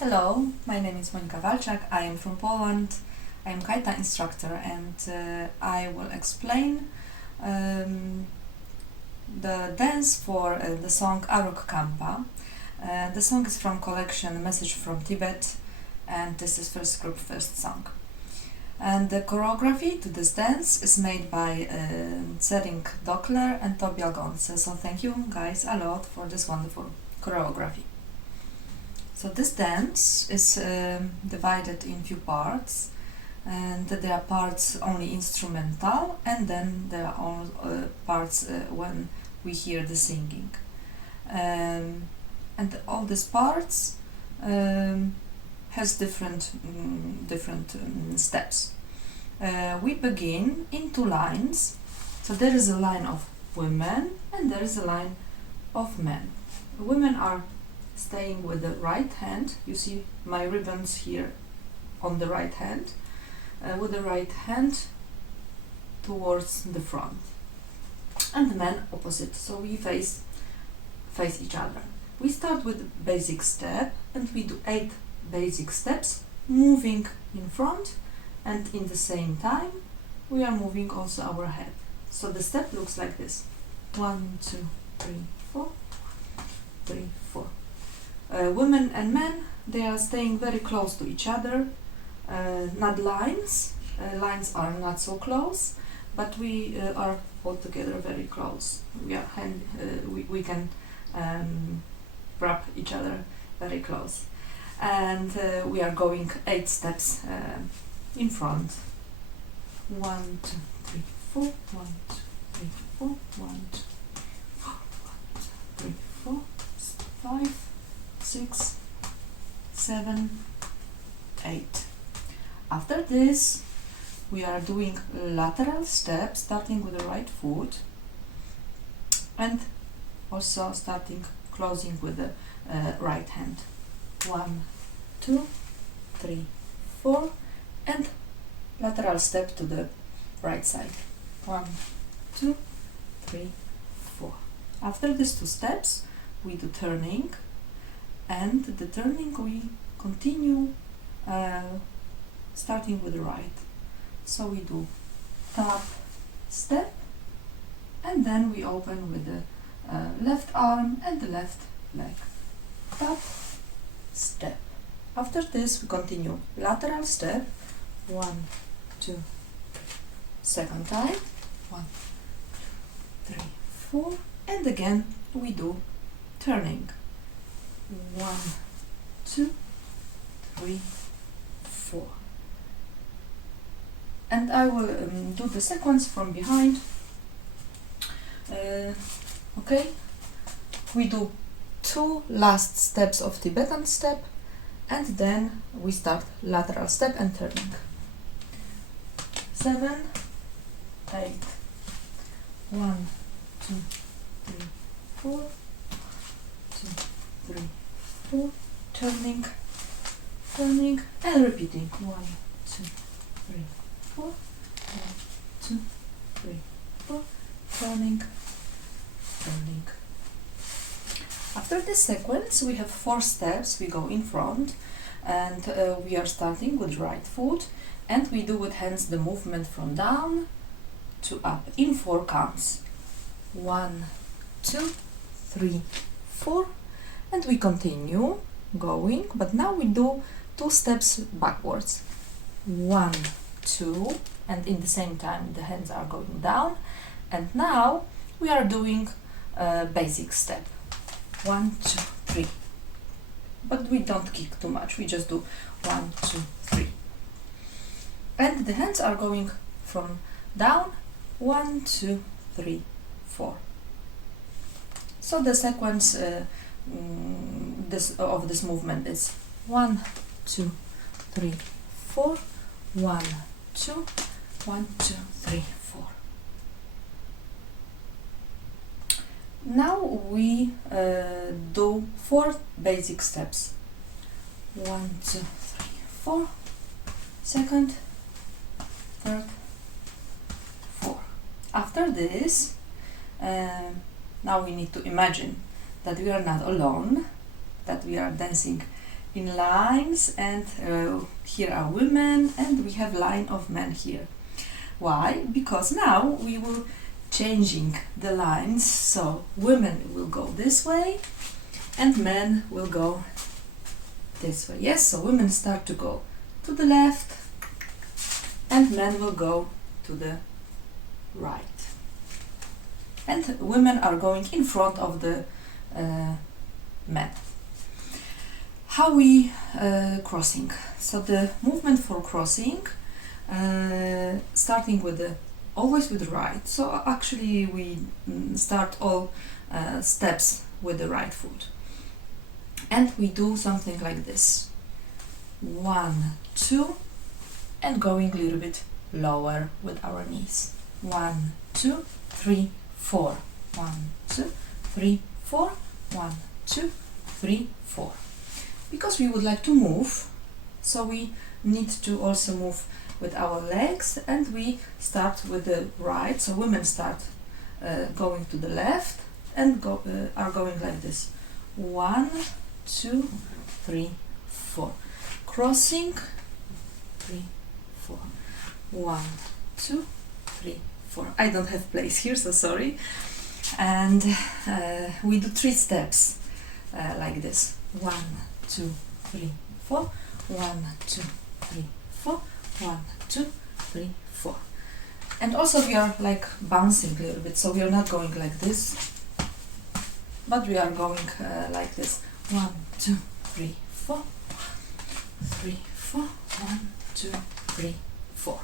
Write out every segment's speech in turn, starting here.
Hello, my name is Monika Walczak. I am from Poland. I am Khaita instructor, and I will explain the dance for the song Arok Kampa. The song is from collection Message from Tibet, and this is first group, first song. And the choreography to this dance is made by Zering Dockler and Tobia Gonce. So thank you guys a lot for this wonderful choreography. So this dance is divided in few parts, and there are parts only instrumental, and then there are all parts when we hear the singing. And all these parts has different steps. We begin in two lines. So there is a line of women and there is a line of men. The women are staying with the right hand. You see my ribbons here on the right hand, with the right hand towards the front, and the men opposite, so we face each other. We start with the basic step, and we do 8 basic steps, moving in front, and in the same time we are moving also our head. So the step looks like this: 1, 2, 3, 4, 3, 4. Women and men, they are staying very close to each other, not lines. Lines are not so close, but we are all together very close. We can grab each other very close, and we are going 8 steps in front. 1, 2, 3, 4. 1, 2, 3, 4. 1, 2, 4. 1, 2, 3, 4. 5, 6, 7, 8. After this, we are doing lateral steps, starting with the right foot, and also closing with the right hand. 1, 2, 3, 4, and lateral step to the right side. 1, 2, 3, 4. After these 2 steps, we do turning, and the turning we continue starting with the right. So we do tap, step, and then we open with the left arm and the left leg. Tap, step. After this we continue lateral step. 1, 2, second time. 1, 2, 3, 4, and again we do turning. 1, 2, 3, 4. And I will do the sequence from behind. Okay, we do 2 last steps of Tibetan step, and then we start lateral step and turning. 7, 8. 1, 2, 3, 4. 2, 3, 4. Turning, and repeating. 1, 2, 3, 4. 1, 2, 3, 4. Turning. After this sequence, we have 4 steps. We go in front, and we are starting with right foot, and we do with hands the movement from down to up in 4 counts. 1, 2, 3, 4, and we continue going, but now we do 2 steps backwards. 1, 2, and in the same time the hands are going down, and now we are doing a basic step. 1, 2, 3, but we don't kick too much, we just do 1, 2, 3, and the hands are going from down. 1, 2, 3, 4. So the sequence of this movement is 1, 2, 3, 4. 1, 2, 1, 2, 3, 4. Now we do 4 basic steps. 1, 2, 3, 4. Second, third, 4. After this, now we need to imagine that we are not alone, that we are dancing in lines, and here are women, and we have line of men here. Why? Because now we will changing the lines, so women will go this way and men will go this way. Yes, so women start to go to the left and men will go to the right. And women are going in front of the men. How we crossing? So the movement for crossing, starting with the always with the right. So actually we start all steps with the right foot, and we do something like this: 1, 2, and going a little bit lower with our knees. 1, 2, 3, 4. 1, 2, 3, 4. 1, 2, 3, 4. Because we would like to move, so we need to also move with our legs, and we start with the right. So women start going to the left and are going like this: 1, 2, 3, 4. Crossing, 3, 4. 1, 2, 3, 4. I don't have place here, so sorry. And we do 3 steps like this: 1, 2, 3, 4. 1, 2, 3, 4. 1, 2, 3, 4. And also we are like bouncing a little bit, so we are not going like this, but we are going like this: 1, 2, 3, 4. 3, 4. 1, 2, 3, 4.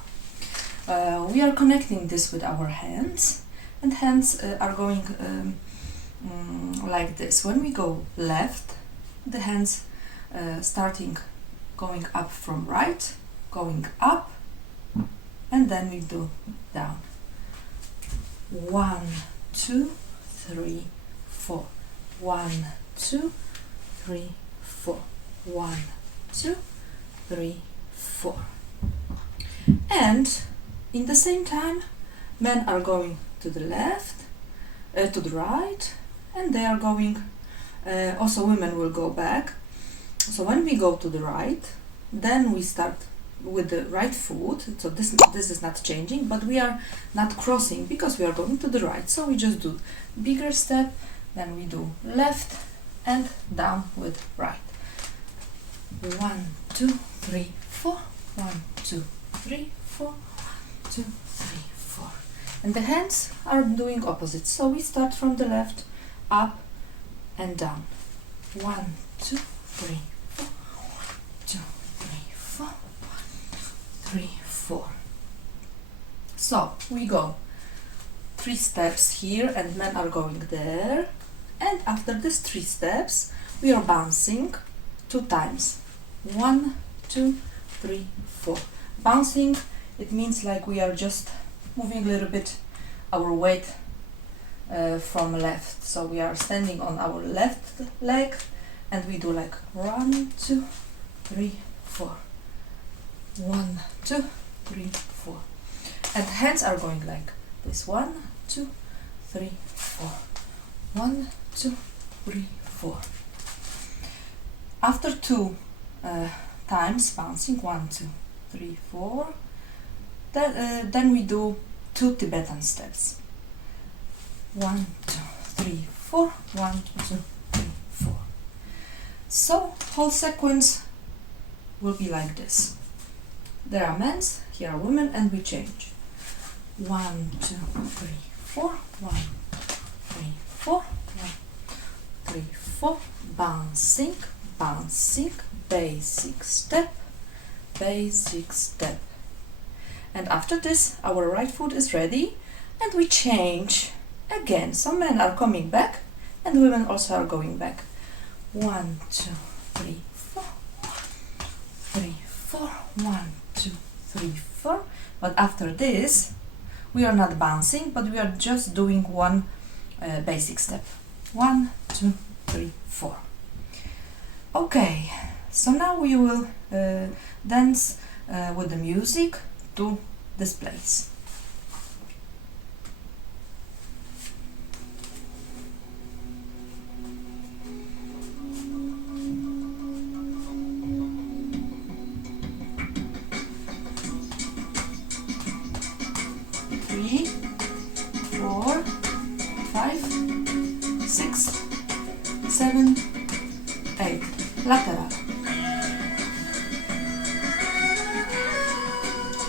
We are connecting this with our hands, and hands are going like this. When we go left, the hands starting going up from right, going up, and then we do down. 1, 2, 3, 4. 1, 2, 3, 4. 1, 2, 3, 4. And in the same time, men are going to the left, to the right, and they are going, also women will go back. So when we go to the right, then we start with the right foot. So this is not changing, but we are not crossing because we are going to the right. So we just do bigger step, then we do left and down with right. 1, 2, 3, 4. 1, 2, 3, 4. 1, 2, 3, 4. And the hands are doing opposite. So we start from the left, up and down. 1, 2, 3, 4. 1, 2, 3, 4. 1, 2, 3, 4. So we go 3 steps here, and men are going there. And after these 3 steps, we are bouncing 2 times. 1, 2, 3, 4. Bouncing, it means like we are just moving a little bit our weight from left. So we are standing on our left leg, and we do like 1, 2, 3, 4. 1, 2, 3, 4. And hands are going like this: 1, 2, 3, 4. 1, 2, 3, 4. After 2 times bouncing, 1, 2, 3, 4, then we do 2 Tibetan steps. 1, 2, 3, 4. 1, 2, 3, 4. So whole sequence will be like this. There are men, here are women, and we change. 1, 2, 3, 4. 1, 3, 4. 1, 3, 4. Bouncing, bouncing, basic step, basic step. And after this, our right foot is ready, and we change again. Some men are coming back, and women also are going back. 1, 2, 3, 4. 3, 4. 1, 2, 3, 4. But after this, we are not bouncing, but we are just doing 1 basic step. 1, 2, 3, 4. Okay, so now we will dance with the music to this place.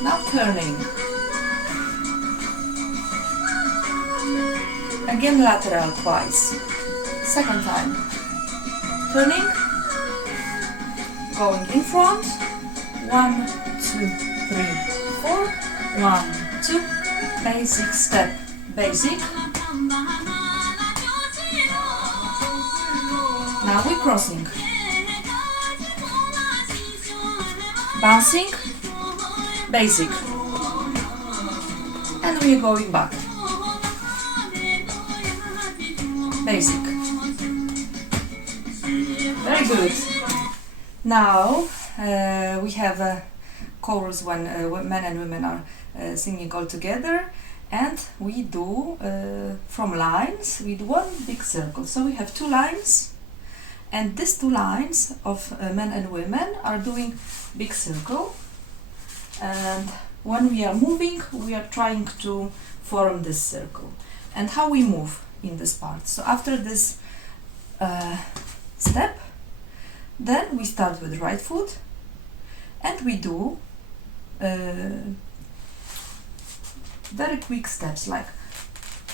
Now turning. Again lateral twice. Second time. Turning. Going in front. 1, 2, 3, 4. 1, 2. Basic step. Basic. Now we're crossing. Bouncing. Basic. And we're going back. Basic. Very good. Now we have a chorus when men and women are singing all together, and we do from lines, we do one big circle. So we have two lines, and these two lines of men and women are doing big circle, and when we are moving we are trying to form this circle. And how we move in this part. So after this step, then we start with right foot and we do very quick steps like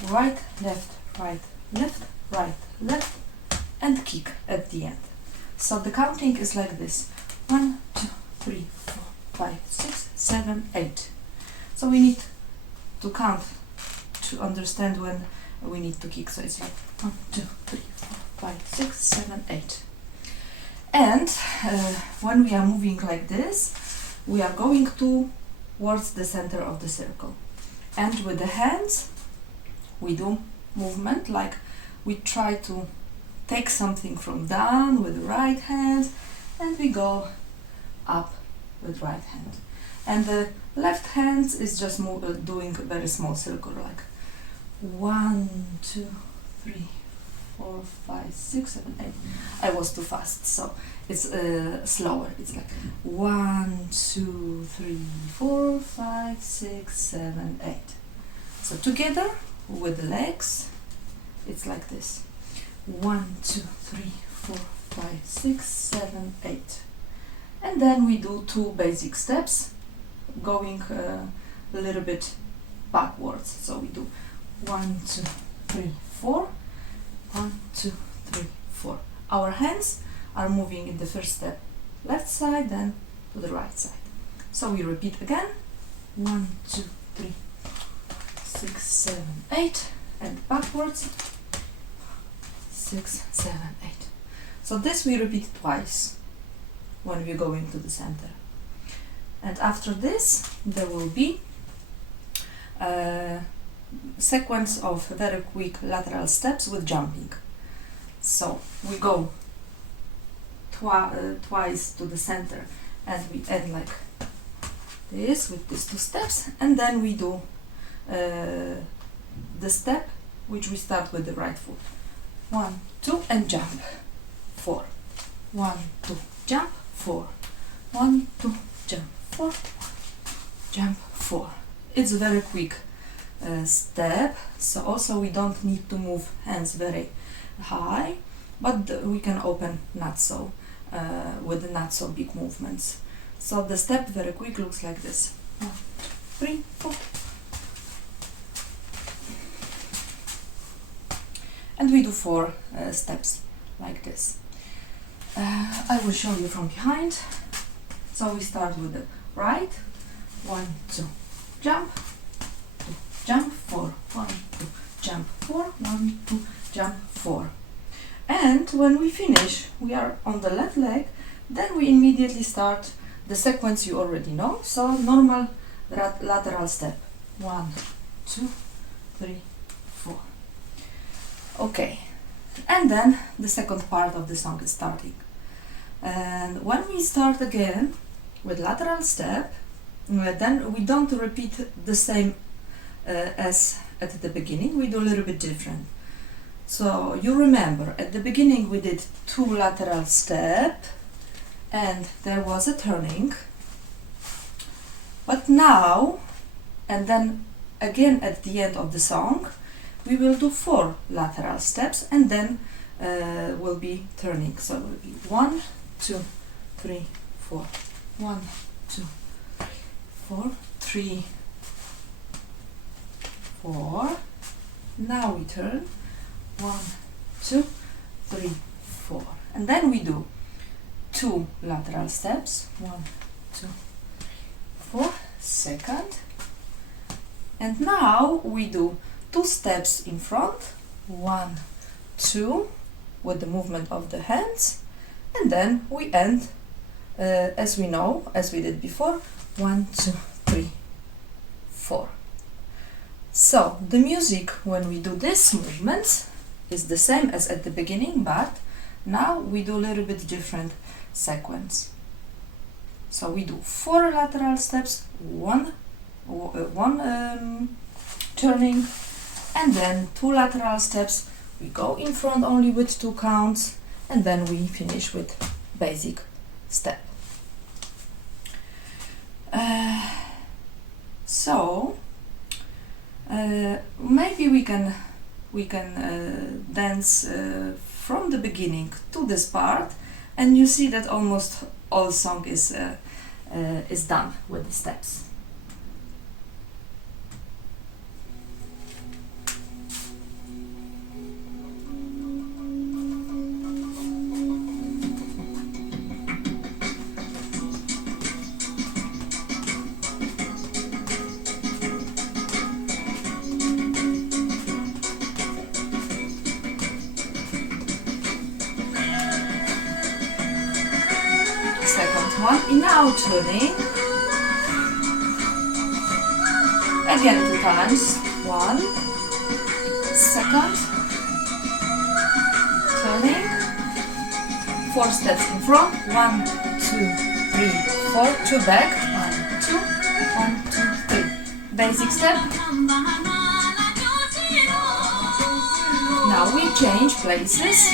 right, left, right, and kick at the end. So the counting is like this: 1, 2, 3, 4, 5, 6, 7, 8. So we need to count to understand when we need to kick. So it's like 1, 2, 3, 4, 5, 6, 7, 8. And when we are moving like this, we are going towards the center of the circle. And with the hands, we do movement like we try to take something from down with the right hand, and we go up with right hand. And the left hand is just doing a very small circle like 1, 2, 3, 4, 5, 6, 7, 8. I was too fast, so it's slower. It's like 1, 2, 3, 4, 5, 6, 7, 8. So together with the legs, it's like this: 1, 2, 3, 4, 5, 6, 7, 8. And then we do two basic steps, going a little bit backwards. So we do 1, 2, 3, 4. 1, 2, 3, 4. Our hands are moving in the first step left side, then to the right side. So we repeat again: 1, 2, 3, 6, 7, 8, and backwards 6, 7, 8. So this we repeat twice when we go into the center. And after this there will be a sequence of very quick lateral steps with jumping. So we go twice to the center and we add like this with these two steps, and then we do the step which we start with the right foot. 1, 2 and jump. 4. 1, 2 jump. 4. 1, 2 jump. 4. Jump. 4. It's a very quick step, so also we don't need to move hands very high, but we can open not so with not so big movements. So the step very quick looks like this: 1, 2, 3, 4. And we do 4 steps like this. I will show you from behind. So we start with the right: 1, 2 jump, 2 jump, 4, 1, 2 jump, 4, 1, 2 jump, 4. And when we finish, we are on the left leg, then we immediately start the sequence you already know. So normal lateral step: 1, 2, 3, 4. Okay, and then the second part of the song is starting. And when we start again with lateral step, then we don't repeat the same as at the beginning. We do a little bit different. So you remember at the beginning we did 2 lateral step and there was a turning, but now, and then again at the end of the song, we will do 4 lateral steps and then will be turning. So it will be 1, 2, 3, 4. 1, 2, 3, 4, 3, 4. Now we turn 1, 2, 3, 4, and then we do 2 lateral steps, 1, 2, 4, second, and now we do 2 steps in front, 1, 2, with the movement of the hands, and then we end as we know, as we did before, 1, 2, 3, 4. So the music when we do this movement is the same as at the beginning, but now we do a little bit different sequence. So we do 4 lateral steps, one turning, and then 2 lateral steps. We go in front only with 2 counts, and then we finish with basic step. Maybe we can dance from the beginning to this part, and you see that almost all song is done with the steps. In our turning, again 2 times, 1, second, turning, 4 steps in front, 1, 2, 3, 4, 2 back, 1, 2, 1, 2, 3, basic step. Now we change places,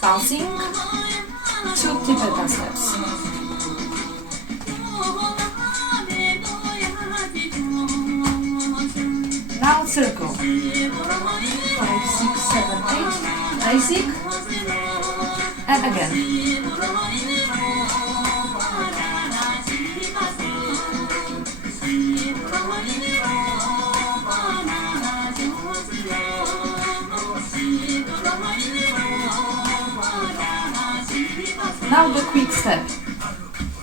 bouncing, 2 Tibetan steps. Now circle. 5, 6, 7, 8. Basic. And again. Now the quick step.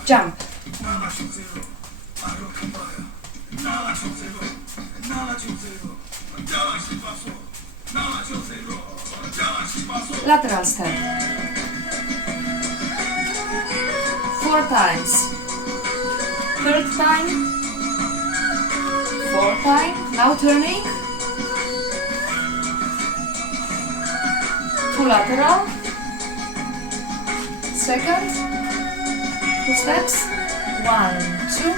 Jump. Lateral step. 4 times. 3rd time. 4th time. Now turning. 2 lateral. Second, 2 steps, 1, 2,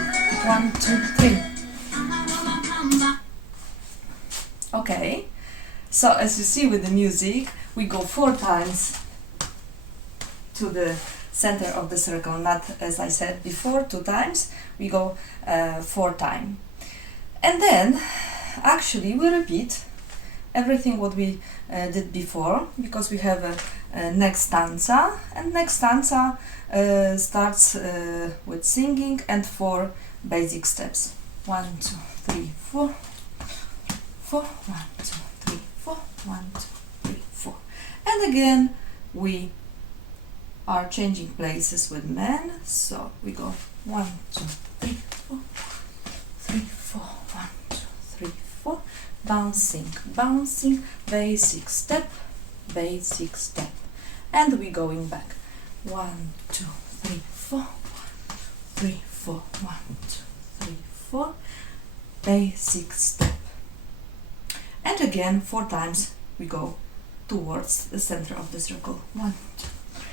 1, 2, 3. Okay, so as you see with the music, we go 4 times to the center of the circle, not as I said before, 2 times, we go 4 times. And then, actually, we repeat everything what we did before, because we have a next stanza, and next stanza starts with singing and 4 basic steps. 1, 2, 3, 4, 4, 1, 2, 3, 4, 1, 2, 3, 4. And again we are changing places with men, so we go 1, 2, 3, 4, 3, 4, 1, 2, 3, 4, bouncing, bouncing, basic step, and we going back. 1, 2, 3, 4, 3, 4, 1, 2, 3, 4, basic step. And again 4 times we go towards the center of the circle. 1, 2, 3,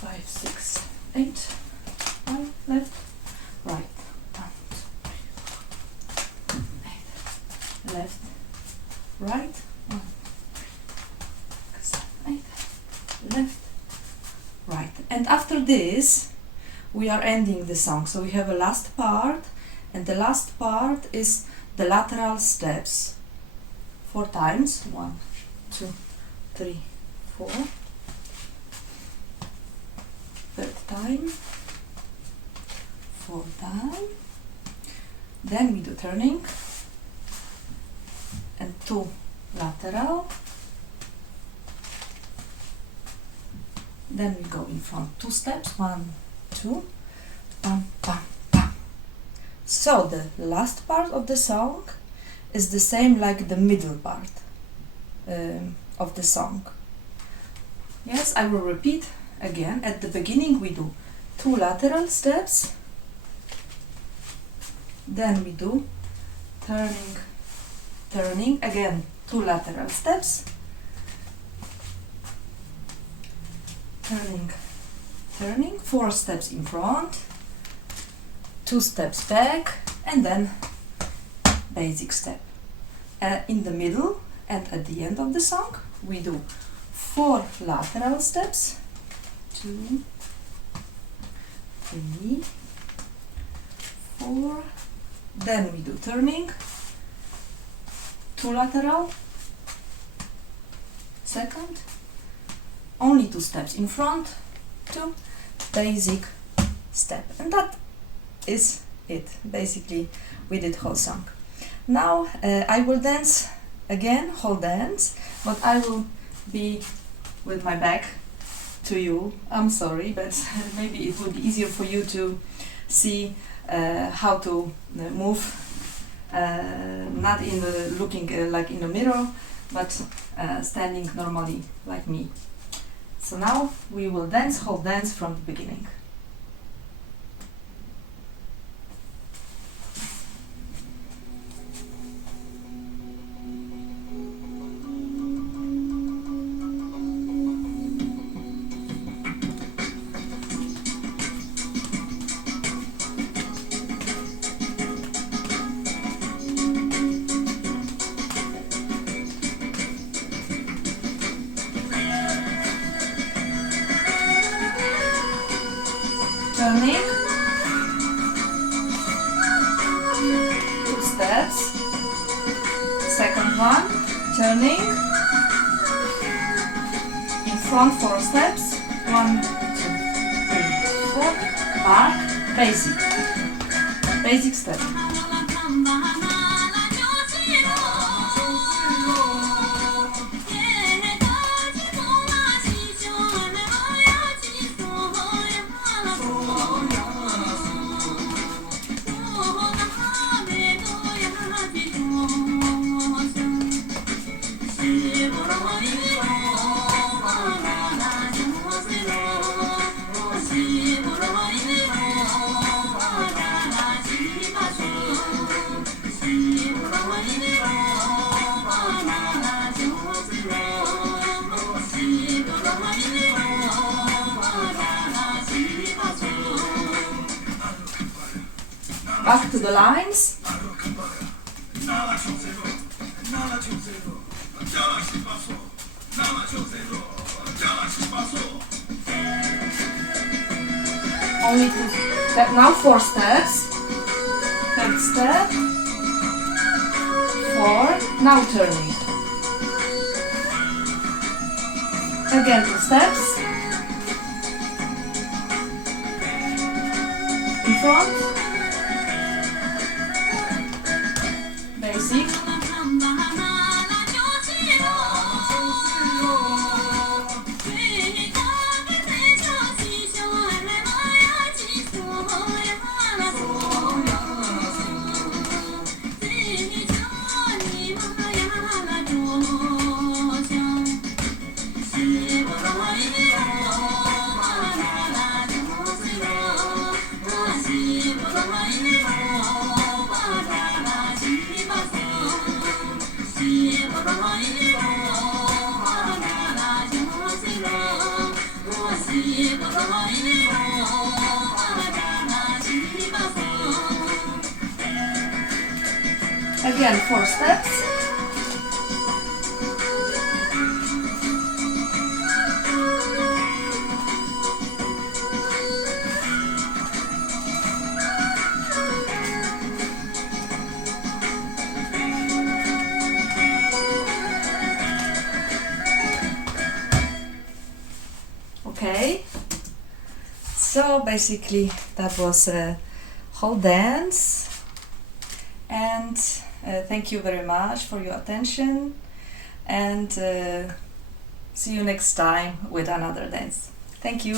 4, 5, 6, 8. 1, left, right. 1, 2, 3, 4, 8. Left, right. 1, 3, 7, 8. Left, right. And after this we are ending the song, so we have a last part, and the last part is the lateral steps 4 times. 1, 2, 3, 4. 3rd time. 4 down, then we do turning and 2 lateral, then we go in front 2 steps, 1, 2, pam, pam, pam. So the last part of the song is the same like the middle part of the song. Yes, I will repeat again. At the beginning we do 2 lateral steps, then we do turning, turning, again 2 lateral steps, turning, turning, 4 steps in front, 2 steps back, and then basic step. In the middle and at the end of the song we do 4 lateral steps, 2, 3, 4, then we do turning, 2 lateral, second, only 2 steps in front, 2 basic step, and that is it. Basically we did whole song. Now I will dance again, whole dance, but I will be with my back to you. I'm sorry, but maybe it will be easier for you to see how to move, not in the looking like in the mirror, but standing normally like me. So now we will dance whole dance from the beginning. Turning, 2 steps, second one, turning, in front 4 steps, 1, 2, 3, 4, back, basic step. Back to the lines. Only 2 steps. Now 4 steps. Third step. 4. Now turning. Again 2 steps. In front. Basic. Again 4 steps. Okay, so basically that was whole dance. And thank you very much for your attention, and see you next time with another dance. Thank you.